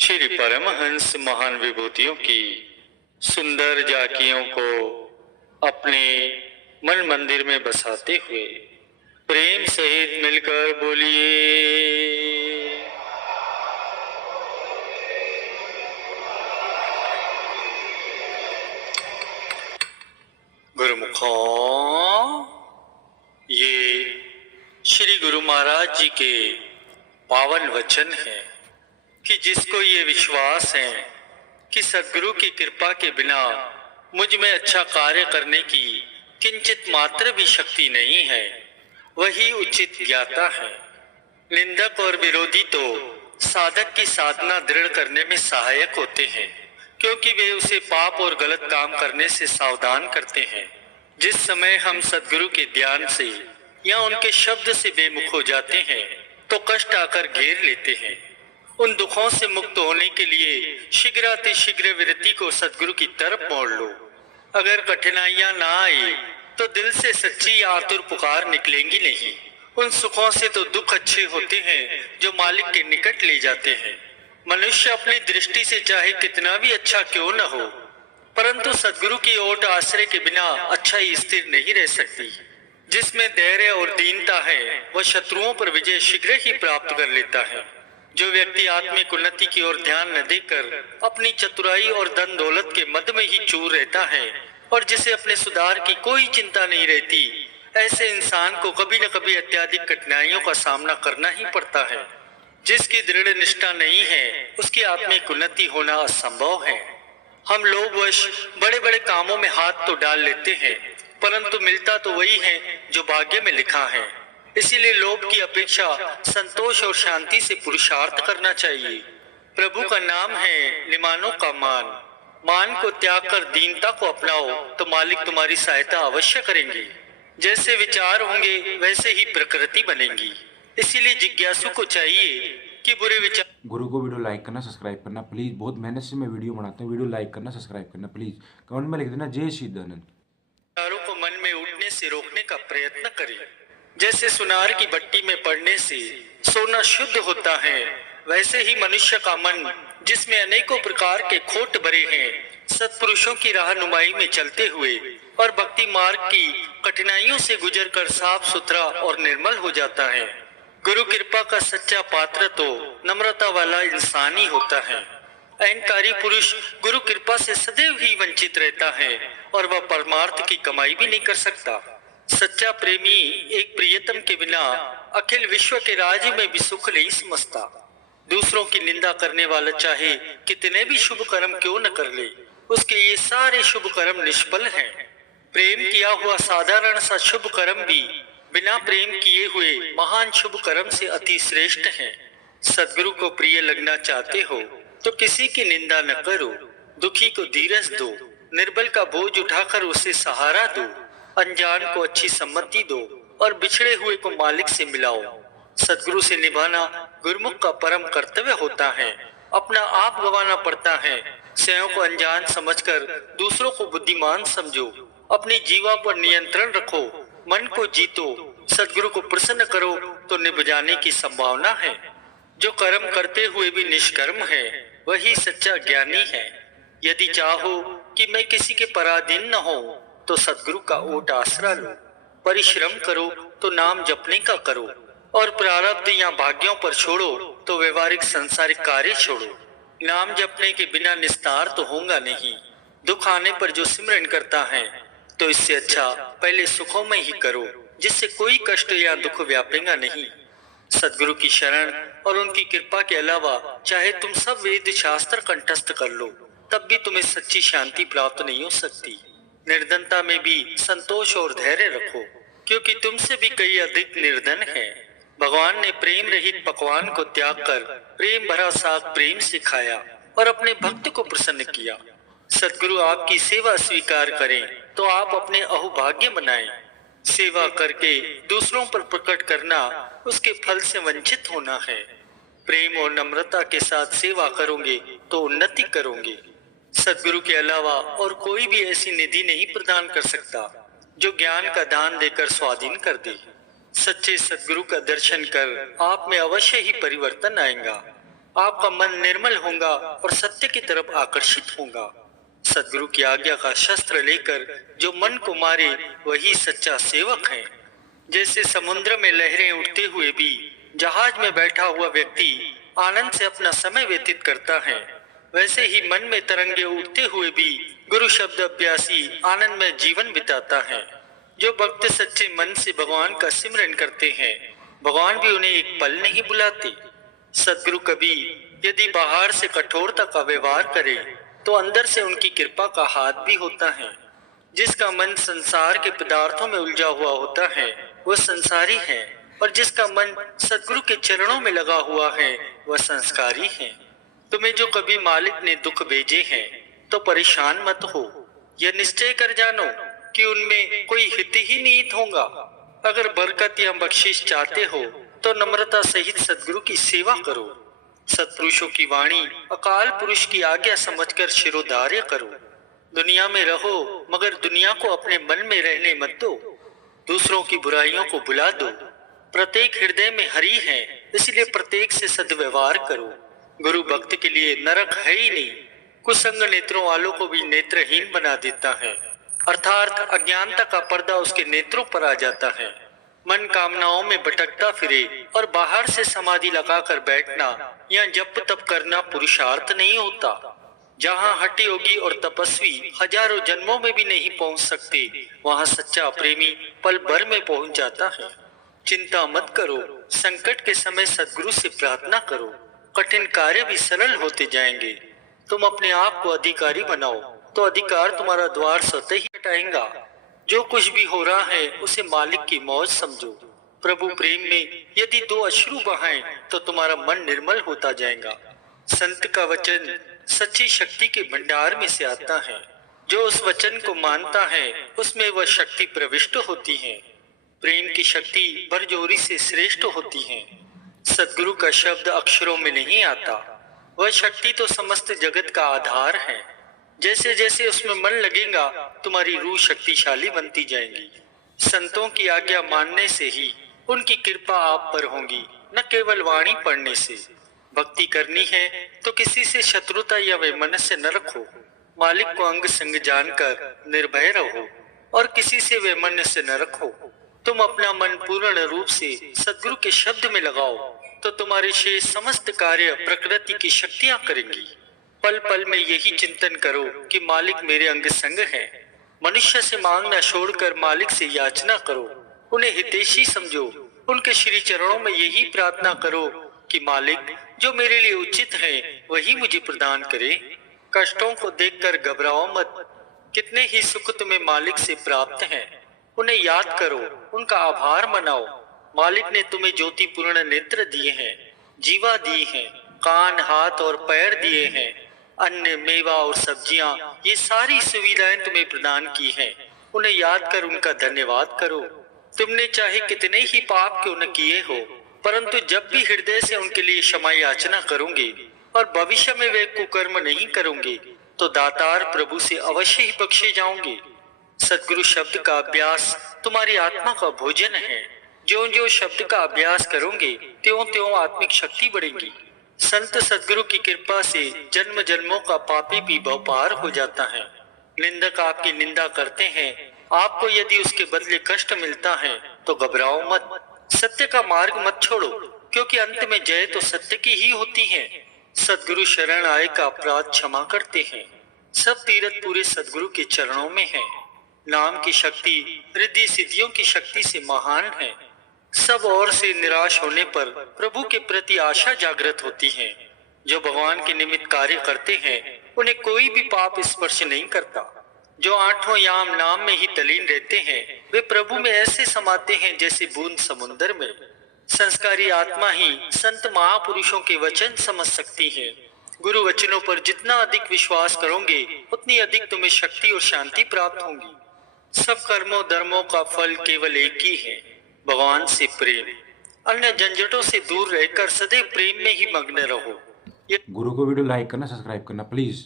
श्री परमहंस महान विभूतियों की सुंदर झांकियों को अपने मन मंदिर में बसाते हुए प्रेम सहित मिलकर बोलिए। गुरुमुखों, ये श्री गुरु महाराज जी के पावन वचन हैं कि जिसको ये विश्वास है कि सद्गुरु की कृपा के बिना मुझ में अच्छा कार्य करने की किंचित मात्र भी शक्ति नहीं है, वही उचित ज्ञाता है। निंदक और विरोधी तो साधक की साधना दृढ़ करने में सहायक होते हैं, क्योंकि वे उसे पाप और गलत काम करने से सावधान करते हैं। जिस समय हम सद्गुरु के ध्यान से या उनके शब्द से बेमुख हो जाते हैं तो कष्ट आकर घेर लेते हैं। उन दुखों से मुक्त होने के लिए शीघ्रातिशीघ्र वृत्ति को सद्गुरु की तरफ मोड़ लो। अगर कठिनाइयां ना आए तो दिल से सच्ची आतुर पुकार निकलेंगी नहीं। उन सुखों से तो दुख अच्छे होते हैं जो मालिक के निकट ले जाते हैं। मनुष्य अपनी दृष्टि से चाहे कितना भी अच्छा क्यों न हो, परंतु सद्गुरु की ओट आश्रय के बिना अच्छाई स्थिर नहीं रह सकती। जिसमें धैर्य और दीनता है वह शत्रुओं पर विजय शीघ्र ही प्राप्त कर लेता है। जो व्यक्ति आत्मिक उन्नति की ओर ध्यान न देकर अपनी चतुराई और धन दौलत के मद में ही चूर रहता है और जिसे अपने सुधार की कोई चिंता नहीं रहती, ऐसे इंसान को कभी न कभी अत्यधिक कठिनाइयों का सामना करना ही पड़ता है। जिसकी दृढ़ निष्ठा नहीं है उसकी आत्मिक उन्नति होना असंभव है। हम लोग वश बड़े बड़े कामों में हाथ तो डाल लेते हैं, परंतु मिलता तो वही है जो भाग्य में लिखा है। इसीलिए लोभ की अपेक्षा संतोष और शांति से पुरुषार्थ करना चाहिए। प्रभु का नाम है निमानों का मान। मान को त्याग कर दीनता को अपनाओ तो मालिक तुम्हारी सहायता अवश्य करेंगे। जैसे विचार होंगे वैसे ही प्रकृति बनेगी। इसीलिए जिज्ञासु को चाहिए कि बुरे विचार। गुरु को वीडियो लाइक करना, सब्सक्राइब करना प्लीज। बहुत मेहनत से मैं वीडियो बनाता हूँ। वीडियो लाइक करना, सब्सक्राइब करना प्लीज। कमेंट में लिख देना जय सिद्धानंद। विचारों को मन में उठने से रोकने का प्रयत्न करें। जैसे सुनार की भट्टी में पड़ने से सोना शुद्ध होता है, वैसे ही मनुष्य का मन जिसमें अनेकों प्रकार के खोट भरे हैं, सत्पुरुषों की रहनुमाई में चलते हुए और भक्ति मार्ग की कठिनाइयों से गुजरकर साफ सुथरा और निर्मल हो जाता है। गुरु कृपा का सच्चा पात्र तो नम्रता वाला इंसान ही होता है। अहंकारी पुरुष गुरु कृपा से सदैव ही वंचित रहता है और वह परमार्थ की कमाई भी नहीं कर सकता। सच्चा प्रेमी एक प्रियतम के बिना अखिल विश्व के राज्य में भी सुख नहीं समझता। दूसरों की निंदा करने वाला चाहे कितने भी शुभ कर्म क्यों न कर ले, उसके ये सारे शुभ कर्म निष्फल हैं। प्रेम किया हुआ साधारण सा शुभ कर्म भी बिना प्रेम किए हुए महान शुभ कर्म से अति श्रेष्ठ है। सद्गुरु को प्रिय लगना चाहते हो तो किसी की निंदा न करो, दुखी को धीरज दो, निर्बल का बोझ उठाकर उसे सहारा दो, अनजान को अच्छी सम्मति दो और बिछड़े हुए को मालिक से मिलाओ। सद्गुरु से निभाना गुरुमुख का परम कर्तव्य होता है। अपना आप गंवाना पड़ता है। स्वयं को अनजान समझकर दूसरों को बुद्धिमान समझो। अपनी जीवा पर नियंत्रण रखो, मन को जीतो, सद्गुरु को प्रसन्न करो तो निभ जाने की संभावना है। जो कर्म करते हुए भी निष्कर्म है वही सच्चा ज्ञानी है। यदि चाहो कि मैं किसी के पराधीन न हो तो सद्गुरु का ओट आसरा लो। परिश्रम करो तो नाम जपने का करो और प्रारब्ध या भाग्यों पर छोड़ो तो व्यवहारिक संसारिक कार्य छोड़ो। नाम जपने के बिना निस्तार तो होगा नहीं। दुख आने पर जो सिमरन करता है तो इससे अच्छा पहले सुखों में ही करो, जिससे कोई कष्ट या दुख व्यापेगा नहीं। सद्गुरु की शरण और उनकी कृपा के अलावा चाहे तुम सब वेद शास्त्र कंठस्थ कर लो, तब भी तुम्हें सच्ची शांति प्राप्त नहीं हो सकती। निर्धनता में भी संतोष और धैर्य रखो, क्योंकि तुमसे भी कई अधिक निर्धन हैं। भगवान ने प्रेम रहित पकवान को त्याग कर प्रेम भरा साग प्रेम से खाया और अपने भक्त को प्रसन्न किया। सद्गुरु आपकी सेवा स्वीकार करें तो आप अपने अहोभाग्य बनाएं। सेवा करके दूसरों पर प्रकट करना उसके फल से वंचित होना है। प्रेम और नम्रता के साथ सेवा करोगे तो उन्नति करोगे। सद्गुरु के अलावा और कोई भी ऐसी निधि नहीं प्रदान कर सकता जो ज्ञान का दान देकर स्वाधीन कर दे। सच्चे सद्गुरु का दर्शन कर आप में अवश्य ही परिवर्तन आएगा। आपका मन निर्मल होगा और सत्य की तरफ आकर्षित होगा। सदगुरु की आज्ञा का शस्त्र लेकर जो मन को मारे वही सच्चा सेवक है। जैसे समुद्र में लहरें उठते हुए भी जहाज में बैठा हुआ व्यक्ति आनंद से अपना समय व्यतीत करता है, वैसे ही मन में तरंगे उठते हुए भी गुरु शब्द अभ्यासी आनंद में जीवन बिताता है। जो भक्त सच्चे मन से भगवान का सिमरन करते हैं, भगवान भी उन्हें एक पल नहीं बुलाते। सदगुरु कभी यदि बाहर से कठोरता का व्यवहार करे तो अंदर से उनकी कृपा का हाथ भी होता है। जिसका मन संसार के पदार्थों में उलझा हुआ होता है वह संसारी है, और जिसका मन सदगुरु के चरणों में लगा हुआ है वह संस्कारी है। तुम्हें जो कभी मालिक ने दुख भेजे हैं तो परेशान मत हो, यह निश्चय कर जानो कि उनमें कोई हित ही निहित होगा। अगर बरकत या बख्शिश चाहते हो तो नम्रता सहित सदगुरु की सेवा करो। सत्पुरुषों की वाणी अकाल पुरुष की आज्ञा समझकर शिरोधार्य करो। दुनिया में रहो मगर दुनिया को अपने मन में रहने मत दो। दूसरों की बुराइयों को बुला दो। प्रत्येक हृदय में हरि है, इसलिए प्रत्येक से सद्व्यवहार करो। गुरु भक्त के लिए नरक है ही नहीं। कुसंग नेत्रों वालों को भी नेत्रहीन बना देता है, अर्थात अज्ञानता का पर्दा उसके नेत्रों पर आ जाता है। मन कामनाओं में भटकता फिरे और बाहर से समाधि लगाकर बैठना या जप तप करना पुरुषार्थ नहीं होता। जहाँ हठ योगी और तपस्वी हजारों जन्मों में भी नहीं पहुंच सकते, वहाँ सच्चा प्रेमी पल भर में पहुंच जाता है। चिंता मत करो, संकट के समय सदगुरु से प्रार्थना करो, कठिन कार्य भी सरल होते जाएंगे। तुम अपने आप को अधिकारी बनाओ तो अधिकार तुम्हारा द्वार स्वतः ही हटाएगा। जो कुछ भी हो रहा है उसे मालिक की मौज समझो। प्रभु प्रेम में यदि 2 अश्रु बहाएं तो तुम्हारा मन निर्मल होता जाएगा। संत का वचन सच्ची शक्ति के भंडार में से आता है। जो उस वचन को मानता है उसमें वह शक्ति प्रविष्ट होती है। प्रेम की शक्ति बरजोरी से श्रेष्ठ होती है। सदगुरु का शब्द अक्षरों में नहीं आता, वह शक्ति तो समस्त जगत का आधार है। जैसे जैसे उसमें मन लगेगा तुम्हारी रूह शक्तिशाली बनती जाएगी। संतों की आज्ञा मानने से ही उनकी कृपा आप पर होगी, न केवल वाणी पढ़ने से। भक्ति करनी है तो किसी से शत्रुता या वैमनस्य न रखो। मालिक को अंग संग जानकर निर्भय रहो और किसी से वैमनस्य न रखो। तुम अपना मन पूर्ण रूप से सदगुरु के शब्द में लगाओ तो तुम्हारे शेष समस्त कार्य प्रकृति की शक्तियां करेंगी। पल पल में यही चिंतन करो कि मालिक मेरे अंग संग है। मनुष्य से मांगना छोड़कर मालिक से याचना करो, उन्हें हितैषी समझो। उनके श्री चरणों में यही प्रार्थना करो कि मालिक जो मेरे लिए उचित है वही मुझे प्रदान करे। कष्टों को देखकर घबराओ मत, कितने ही सुख तुम्हें मालिक से प्राप्त हैं। उन्हें याद करो, उनका आभार मनाओ। मालिक ने तुम्हें ज्योति पूर्ण नेत्र दिए हैं, जीवा दी है, कान हाथ और पैर दिए हैं, अन्न मेवा और सब्जियां, ये सारी सुविधाएं तुम्हें प्रदान की हैं। उन्हें याद कर उनका धन्यवाद करो। तुमने चाहे कितने ही पाप क्यों न किए हो, परंतु जब भी हृदय से उनके लिए क्षमा याचना करोगे और भविष्य में वे कुकर्म नहीं करोगे तो दातार प्रभु से अवश्य ही बख्शे जाओगे। सदगुरु शब्द का अभ्यास तुम्हारी आत्मा का भोजन है। जो जो शब्द का अभ्यास करोगे त्यों त्यों आत्मिक शक्ति बढ़ेगी। संत सदगुरु की कृपा से जन्म जन्मों का पापी भी भव पार हो जाता है। निंदक आपकी निंदा करते हैं, आपको यदि उसके बदले कष्ट मिलता है तो घबराओ मत। सत्य का मार्ग मत छोड़ो, क्योंकि अंत में जय तो सत्य की ही होती है। सदगुरु शरण आए का अपराध क्षमा करते हैं। सब तीरथ पूरे सदगुरु के चरणों में है। नाम की शक्ति रिद्धि सिद्धियों की शक्ति से महान है। सब ओर से निराश होने पर प्रभु के प्रति आशा जागृत होती है। जो भगवान के निमित्त कार्य करते हैं उन्हें कोई भी पाप स्पर्श नहीं करता। जो आठों याम नाम में ही तलीन रहते हैं वे प्रभु में ऐसे समाते हैं जैसे बूंद समुद्र में। संस्कारी आत्मा ही संत महापुरुषों के वचन समझ सकती है। गुरु वचनों पर जितना अधिक विश्वास करोगे उतनी अधिक तुम्हें शक्ति और शांति प्राप्त होगी। सब कर्मों धर्मों का फल केवल एक ही है, भगवान से प्रेम। अन्य झंझटों से दूर रहकर सदैव प्रेम में ही मग्न रहो। गुरु को वीडियो लाइक करना, सब्सक्राइब करना प्लीज।